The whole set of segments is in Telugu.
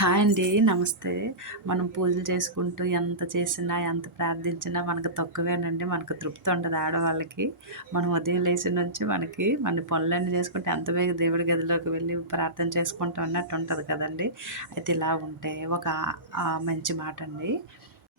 హాయ్ అండి నమస్తే. మనం పూజలు చేసుకుంటూ ఎంత చేసినా ఎంత ప్రార్థించినా మనకు తక్కువేనండి. మనకు తృప్తి ఉండదు ఆడవాళ్ళకి. మనం ఉదయం లేచి నుంచి మనకి మన పనులన్నీ చేసుకుంటే ఎంత వేగ దేవుడి గదిలోకి వెళ్ళి ప్రార్థన చేసుకుంటూ ఉన్నట్టు ఉంటుంది కదండి. అయితే ఇలా ఉంటే ఒక మంచి మాట అండి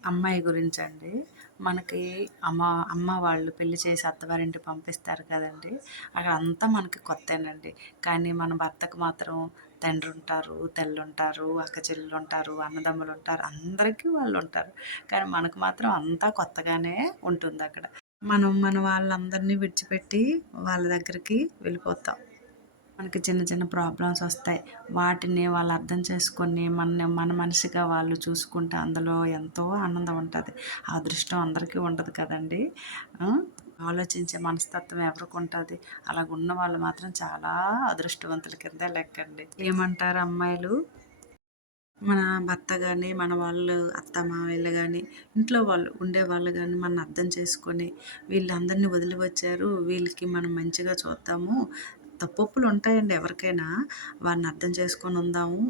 అమ్మాయి గురించి అండి మనకి అమ్మ అమ్మ వాళ్ళు పెళ్ళి చేసి అత్తవారింటి పంపిస్తారు కదండి. అక్కడ అంతా మనకి కొత్తేనండి. కానీ మన భర్తకు మాత్రం తండ్రి ఉంటారు తెల్లు ఉంటారు అక్క చెల్లెలు ఉంటారు అన్నదమ్ములు ఉంటారు అందరికీ వాళ్ళు ఉంటారు కానీ మనకు మాత్రం అంతా కొత్తగానే ఉంటుంది అక్కడ మనం మన వాళ్ళందరినీ విడిచిపెట్టి వాళ్ళ దగ్గరికి వెళ్ళిపోతాం. మనకి చిన్న చిన్న ప్రాబ్లమ్స్ వస్తాయి. వాటిని వాళ్ళు అర్థం చేసుకొని మన మన మనిషిగా వాళ్ళు చూసుకుంటే అందులో ఎంతో ఆనందం ఉంటుంది. ఆ అదృష్టం అందరికీ ఉండదు కదండి. ఆలోచించే మనస్తత్వం ఎవరికి ఉంటుంది? అలాగ ఉన్న వాళ్ళు మాత్రం చాలా అదృష్టవంతుల కింద లెక్కండి. ఏమంటారు అమ్మాయిలు? మన భర్త కానీ మన వాళ్ళు అత్త మావయ్యలు కానీ ఇంట్లో వాళ్ళు ఉండేవాళ్ళు కానీ మనం అర్థం చేసుకొని వీళ్ళందరినీ వదిలి వచ్చారు వీళ్ళకి మనం మంచిగా చూద్దాము. తప్పొప్పులు ఉంటాయండి ఎవరికైనా. వాడిని అర్థం చేసుకొని ఉందాము.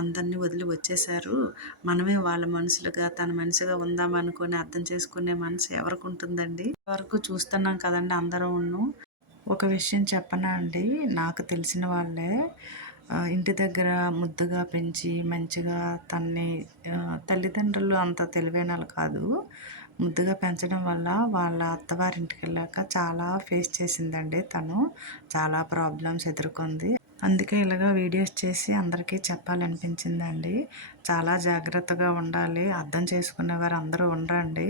అందరినీ వదిలి వచ్చేసారు మనమే వాళ్ళ మనుషులుగా తన మనిషిగా ఉందాం అనుకొని అర్థం చేసుకునే మనసు ఎవరికి ఉంటుందండి వరకు చూస్తున్నాం కదండి అందరం ఒక విషయం చెప్పనా అండి? నాకు తెలిసిన వాళ్ళే ఇంటి దగ్గర ముద్దుగా పెంచి మంచిగా తన్ని తల్లిదండ్రులు అంత తెలివైన కాదు. ముద్దుగా పెంచడం వల్ల వాళ్ళ అత్తవారింటికి వెళ్ళాక చాలా ఫేస్ చేసిందండి తను. చాలా ప్రాబ్లమ్స్ ఎదుర్కొంది. అందుకే ఇలాగ వీడియోస్ చేసి అందరికీ చెప్పాలనిపించిందండి. చాలా జాగ్రత్తగా ఉండాలి. అర్థం చేసుకునేవారు అందరూ ఉండరండి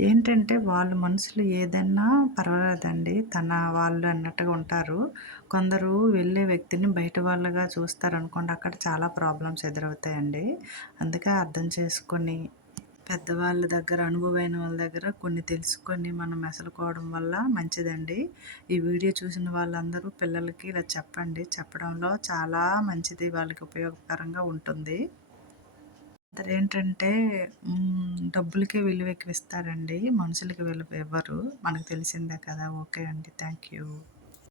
ఏంటంటే వాళ్ళ మనసులు ఏదన్నా పర్వాలేదండి. తన వాళ్ళు అన్నట్టుగా ఉంటారు. కొందరు వెళ్ళే వ్యక్తిని బయట వాళ్ళగా చూస్తారనుకోండి అక్కడ చాలా ప్రాబ్లమ్స్ ఎదురవుతాయండి. అందుకే అర్థం చేసుకొని పెద్దవాళ్ళ దగ్గర అనుభవమైన వాళ్ళ దగ్గర కొన్ని తెలుసుకొని మనం మెసలుకోవడం వల్ల మంచిదండి. ఈ వీడియో చూసిన వాళ్ళందరూ పిల్లలకి ఇలా చెప్పండి. చెప్పడంలో చాలా మంచిది వాళ్ళకి ఉపయోగకరంగా ఉంటుంది. ఏంటంటే డబ్బులకే విలువ ఎక్కువ ఇస్తారండి. మనుషులకి విలువ ఇవ్వరు. మనకు తెలిసిందే కదా. ఓకే అండి. Thank you.